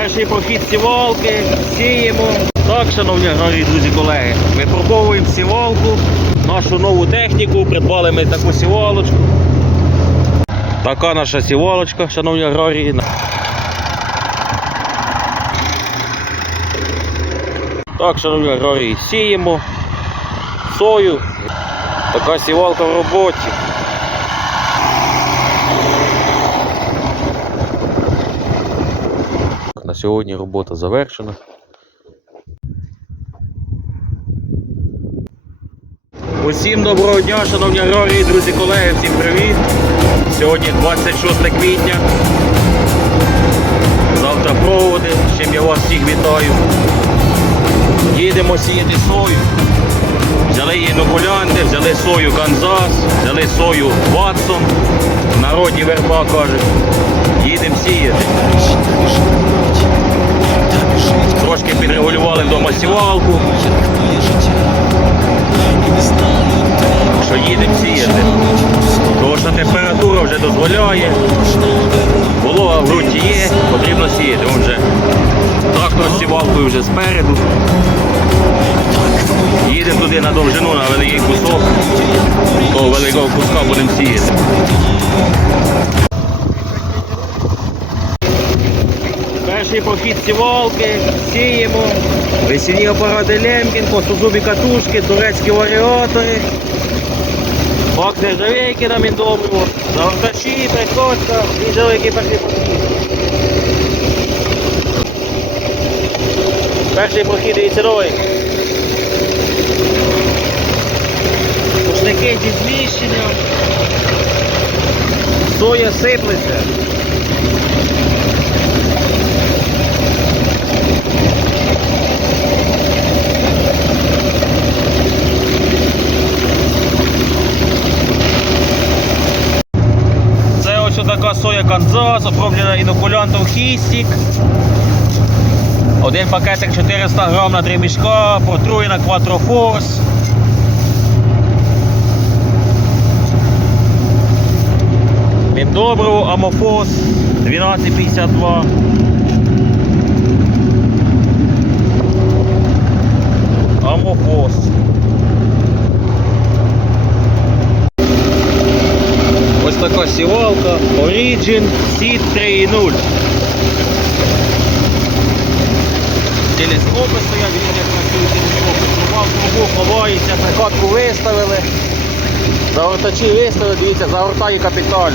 Перший прохід сівалки, сіємо. Так, шановні аграрії, друзі, колеги, випробовуємо сівалку, нашу нову техніку, придбали ми таку сівалочку. Така наша сівалочка, шановні аграрії. Так, шановні аграрії, сіємо сою. Така сівалка в роботі. На сьогодні робота завершена. Усім доброго дня, шановні аграрії, друзі, колеги, всім привіт. Сьогодні 26 квітня. Завтра проводи, з чим я вас всіх вітаю. Їдемо сіяти сою. Взяли інокулянти, взяли сою Канзас, взяли сою Ватсон. В народі верба кажуть. Їдемо сіяти. Трошки підрегулювали вдома сівалку. Що їдемо сіяти. Тому що температура вже дозволяє. Волога в ґрунті є, потрібно сіяти. Вон вже трактор з сівалкою вже спереду. Їдемо туди на довжину, на великий кусок. Того великого куска будемо сіяти. Перший прохід сівалки, сіємо. Весільні апарати Лемкін, косозубі катушки, турецькі варіатори. Бак нержавейки нам і добриво. Загортачі, прикотка і великий перший прохід. Перший прохід дивіться новий. Пушники зі зміщенням. Соя сиплеться. Це ось така соя Канзас, оброблена інокулянтом хістік. Один пакетик 400 грам на 3 мішка, протруєна Quattro Міндобриво, амофос 1252. Амофос. Ось така сівалка Origin Seed 3.0. Телескопи стоять, як працюють телескопи. Трубав трубу, ховається, прикладку виставили. Загортачі виставили, дивіться, загортає капіталь.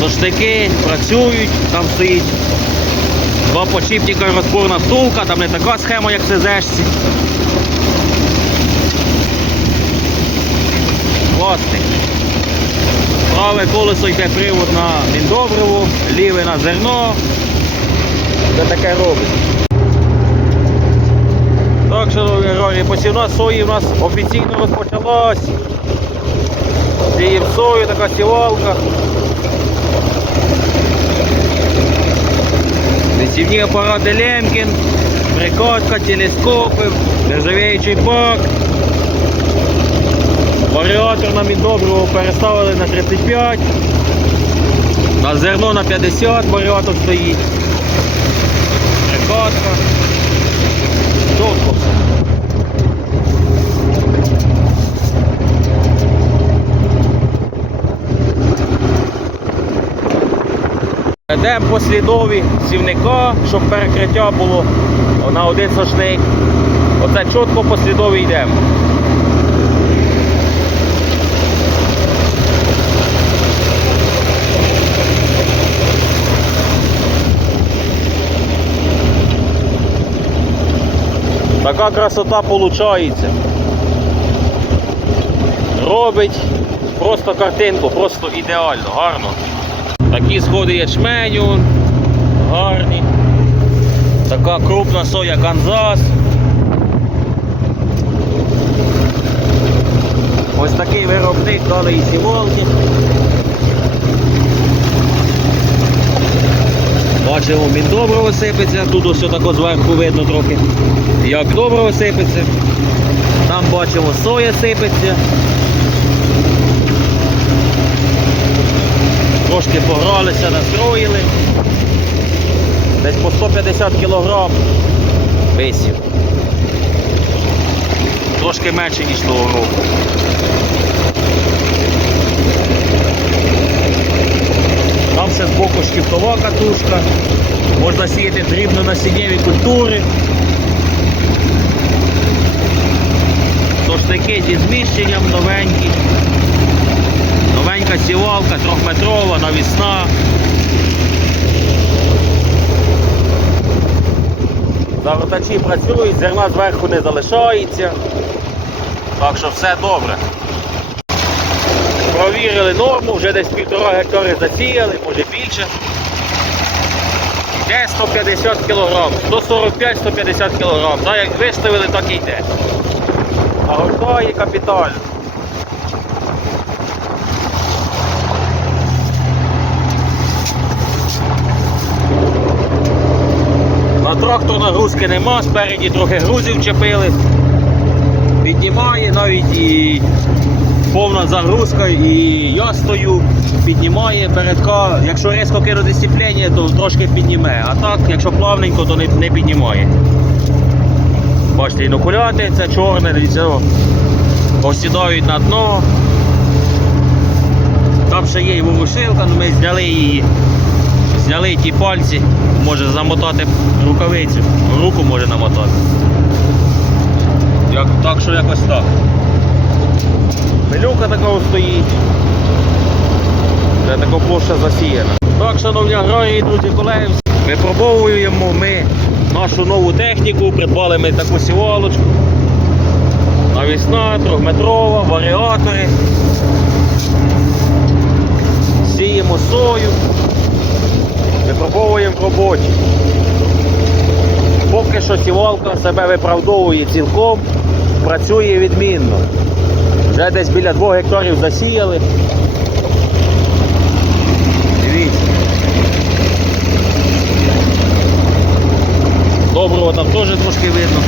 Заштики працюють, там стоїть два почіпника розборна втулка, там не така схема, як в СЗшці. Пластик. Праве колесо йде привод на міндобриво, ліве на зерно. Це таке робить. Так, шановні герої, посівна сої у нас офіційно розпочалась. Сіємо сою, така сівалка. Висівні апарати Лемкін, прикатка, телескопи, нержавіючий бак. Варіатор нам і доброго переставили на 35. На зерно на 50 варіатор стоїть. Прикатка. Чітко Йдемо по сівника, щоб перекриття було на один сошник. Оце чітко по слідові йдемо. Така красота виходить. Робить просто картинку, просто ідеально, гарно. Такі сходи ячменю, гарні. Така крупна соя Канзас. Ось такий виробник дали і сіволки. Бачимо, він добриво сипеться, тут ось тако зверху видно трохи, як добриво сипеться. Там бачимо соя сипеться. Трошки погралися, настроїли. Десь по 150 кг висів. Трошки менше, ніж того року. Там ще збоку шкіфтова катушка. Можна сіяти дрібно насіннєві культури. Сошники зі зміщенням новенькі. Новенька сівалка, трьохметрова, навісна. Загортачі працюють, зерна зверху не залишається. Так що все добре. Провірили норму, вже десь півтора гектари засіяли, може більше. Йде 150 кг, 145-150 кг. Так як виставили, так і йде. А Нагортає капітально. Трактор нагрузки нема, спереді трохи грузів чепили. Піднімає навіть і повна загрузка, і я стою, піднімає передка. Якщо різко кинути сцеплення, то трошки підніме. А так, якщо плавненько, то не, піднімає. Бачите, інокуляти, це чорне, дивіться, осідають на дно. Там ще є і ворушилка, але ми зняли її. Зняли ті пальці, може замотати рукавицю, руку може намотати. Як, так що якось так. Пилюка така стоїть. Вже така площа засіяна. Так, шановні аграрії, друзі, колеги, випробовуємо ми нашу нову техніку, придбали ми таку сівалочку. Навісна, трьохметрова, варіатори. Сіємо сою. Випробовуємо в роботі. Поки що сівалка себе виправдовує цілком, працює відмінно. Вже десь біля 2 гектарів засіяли. Дивіться. Доброго там теж трошки видно.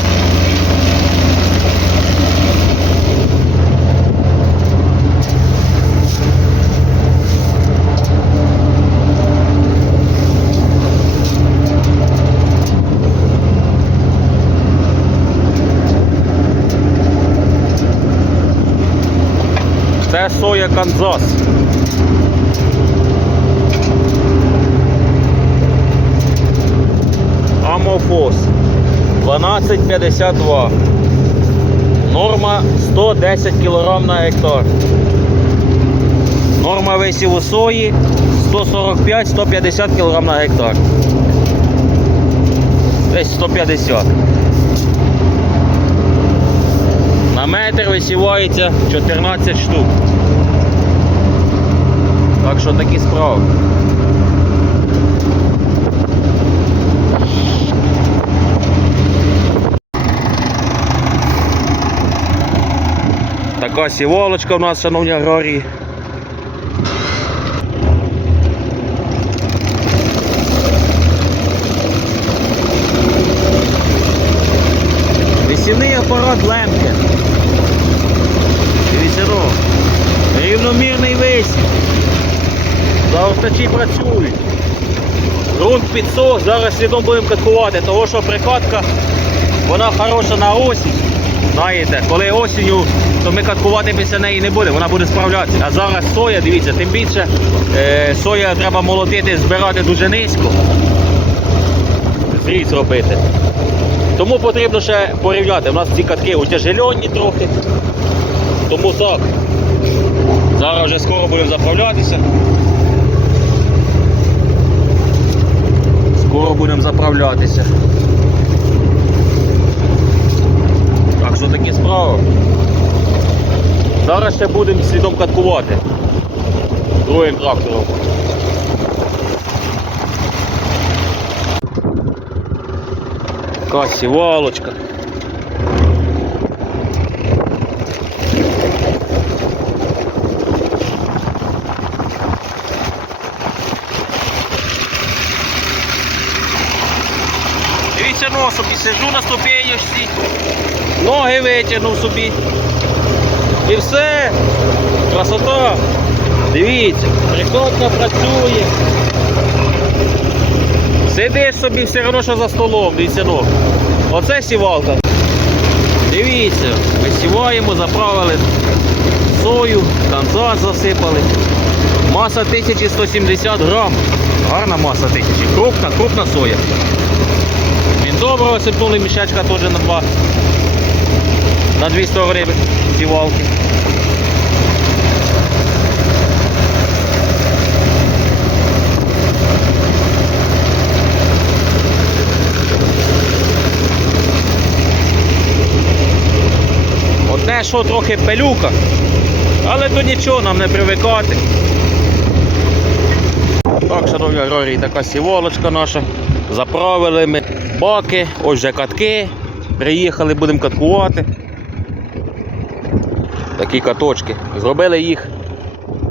Соя Канзас. Амофос 1252. Норма 110 кг на гектар. Норма висіву сої 145-150 кг на гектар. Десь 150. На метр висівається 14 штук. Так що такі справи. Така сіволочка у нас, шановні аграрії. Весільний апарат Лемке. Дивіться, ну, рівномірний висів. Загортачі працюють. Грунт підсох, зараз слідом будемо каткувати, тому що прикатка вона хороша на осінь. Знаєте, коли осінню, то ми каткувати після неї не будемо, вона буде справлятися. А зараз соя, дивіться, тим більше е, соя треба молотити, збирати дуже низько. Зріз робити. Тому потрібно ще порівняти. У нас ці катки утяжельонні трохи. Тому так. Зараз вже скоро будемо заправлятися. Скоро будемо заправлятися. Так що такі справи. Зараз ще будемо слідом каткувати. Другим трактором. Така сівалочка. Дивіться, ну собі сижу на ступенечці, ноги витягнув собі. І все. Красота. Дивіться, прикольно працює. Сидиш собі все одно, що за столом, дивіться ну. Оце сівалка. Дивіться, висіваємо, заправили сою, канзас засипали. Маса 1170 грам. Гарна маса тисячі. Крупна, крупна соя. Доброго сипнули мішечка теж на два. На 200 гривень сівалки. Одне, що трохи пилюка, але то нічого, нам не привикати. Так, шановні аграрії, така сіволочка наша. Заправили ми баки, ось вже катки. Приїхали, будемо каткувати. Такі каточки. Зробили їх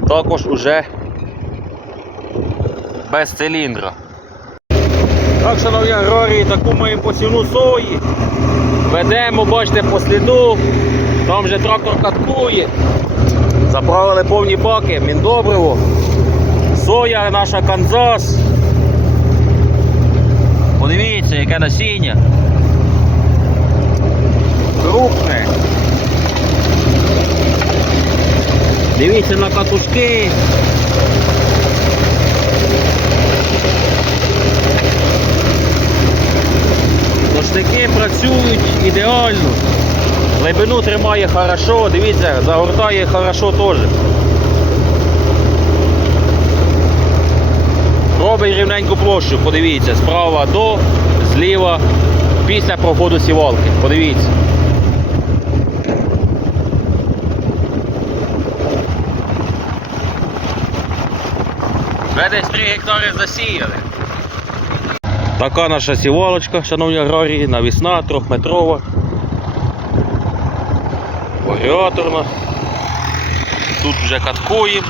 також уже без циліндра. Так, шановні аграрії, таку маємо посівну сої. Ведемо, бачите, по сліду. Там вже трактор каткує. Заправили повні баки, міндобриво. Соя наша Канзас. Подивіться, яке насіння. Крупне. Дивіться на катушки. Ночники працюють ідеально. Глибину тримає хорошо, дивіться, загортає хорошо теж. Робить рівненьку площу, подивіться, справа до, зліва, після проходу сівалки. Подивіться. Вже десь 3 гектари засіяли. Така наша сівалочка, шановні аграрії, навісна, трьохметрова. Варіаторна. Тут вже каткуємо.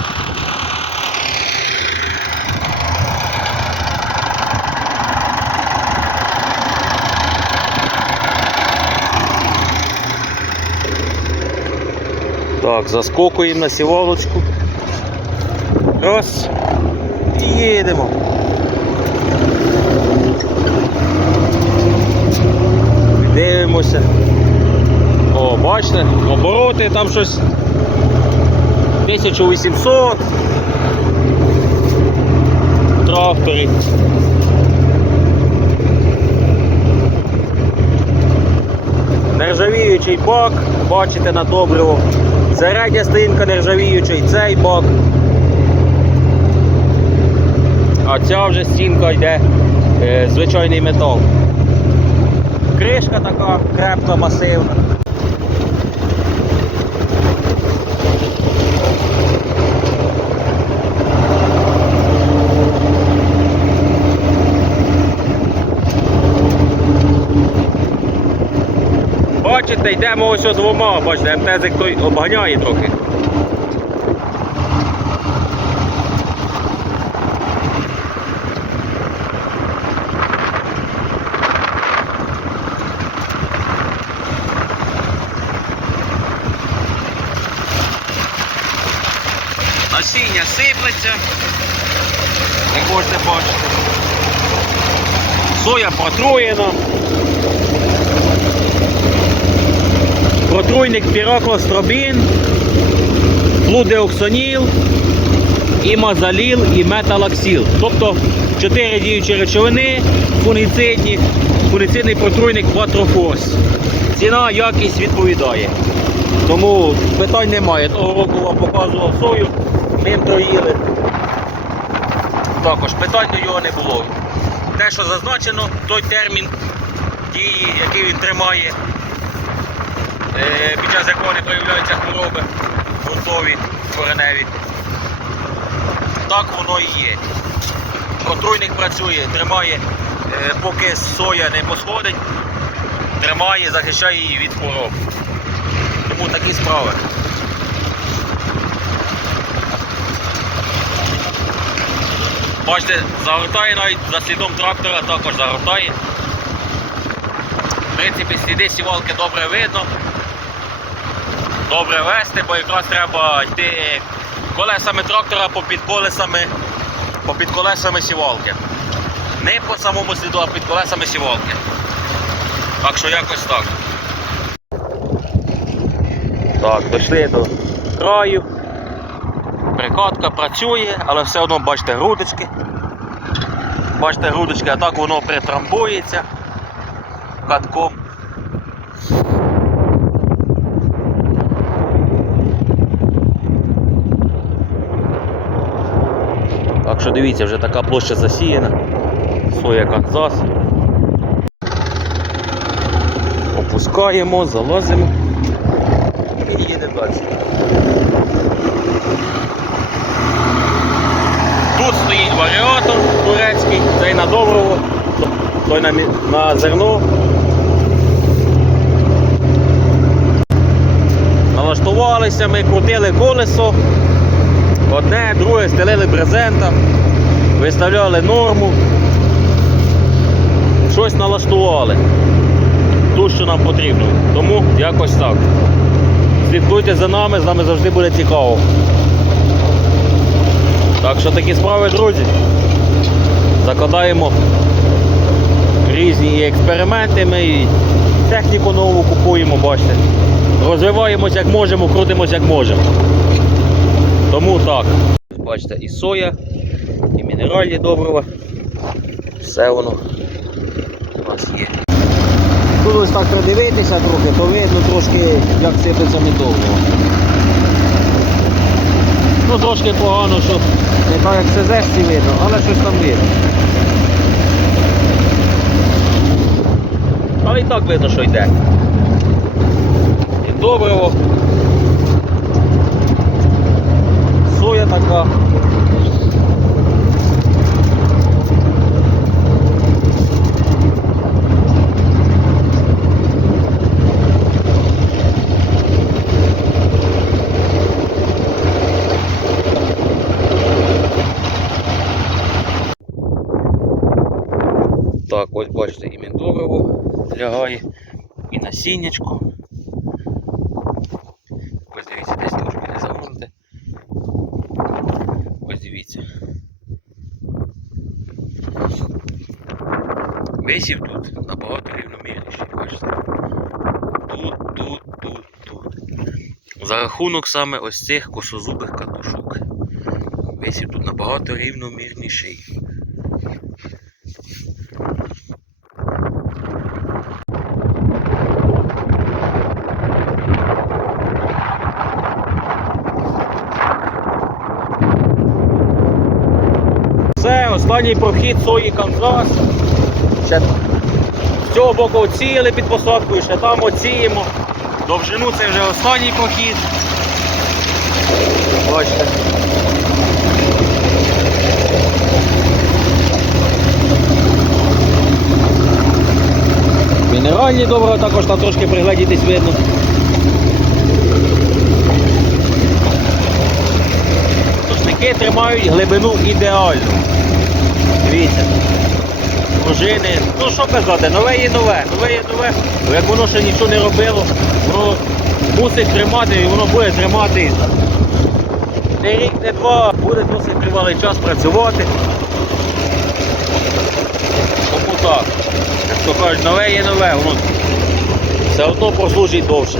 Так, заскокуємо на сівалочку. Раз. І їдемо. Дивимося. О, бачите, обороти там щось 1800 в тракторі. Нержавіючий бак, бачите на добриво. Середня стінка нержавіючий, цей бок. А ця вже стінка йде е, звичайний метал. Кришка така крепка, масивна. Бачите, йдемо ось з двома, бачите, МТЗик той обганяє трохи. Насіння сиплеться, як можете бачити. Соя протруєна. Протруйник піроклостробін, флудеоксоніл, імазаліл і металаксіл. Тобто 4 діючі речовини, фунгіцидні, фунгіцидний протруйник Quattroforce. Ціна, якість відповідає. Тому питань немає. Того року вам показував сою, ним троїли. Також питань до його не було. Те, що зазначено, той термін дії, який він тримає, під час якого не проявляються хвороби ґрунтові, кореневі. Так воно і є. Протруйник працює, тримає, е, поки соя не посходить, тримає, захищає її від хвороб. Тому такі справи. Бачите, загортає навіть за слідом трактора, також загортає. В принципі, сліди сівалки добре видно. Добре вести, бо якраз треба йти колесами трактора попід колесами, попід колесами сівалки. Не по самому сліду, а під колесами сівалки. Так що якось так. Так, дійшли до краю. Прикатка працює, але все одно бачите грудочки. Бачите грудочки, а так воно притрамбується катком. Так що дивіться, вже така площа засіяна. Соя Канзас. Опускаємо, залазимо і їдемо далі. Тут стоїть варіатор турецький, цей на доброво, той на, на зерно. Налаштувалися, ми крутили колесо. Одне, друге, стелили брезента, виставляли норму. Щось налаштували. Ту, що нам потрібно. Тому якось так. Слідкуйте за нами, з нами завжди буде цікаво. Так що такі справи, друзі. Закладаємо різні експерименти, ми і техніку нову купуємо, бачите. Розвиваємось як можемо, крутимось як можемо. Тому так. Бачите, і соя, мінеральні добрива. Все воно у нас є. Тут ось так придивитися трохи, то видно трошки, як сипеться недовго. Ну трошки погано, що не так як СЗшці видно, але щось там видно. Але і так видно, що йде. І добриво. Соя така. Так, ось бачите, і міндобриво лягає, і насіннячко. Ось дивіться, десь трошки не замовити. Ось дивіться. Висів тут набагато рівномірніший, бачите. Тут, тут, тут, тут. За рахунок саме ось цих косозубих катушок. Висів тут набагато рівномірніший. Все, останній прохід сої Канзас. Ще з цього боку оціяли під посадкою, ще там оціємо. Довжину це вже останній прохід. Бачите. Мінеральні добре також там трошки приглядітись видно. Сушники тримають глибину ідеальну. Дивіться. Пружини. Ну що казати, нове є нове, нове є нове. Бо як воно ще нічого не робило, воно мусить тримати і воно буде тримати. Не рік, не два, буде досить тривалий час працювати. Тому так. Як то кажуть, нове є нове, воно все одно прослужить довше.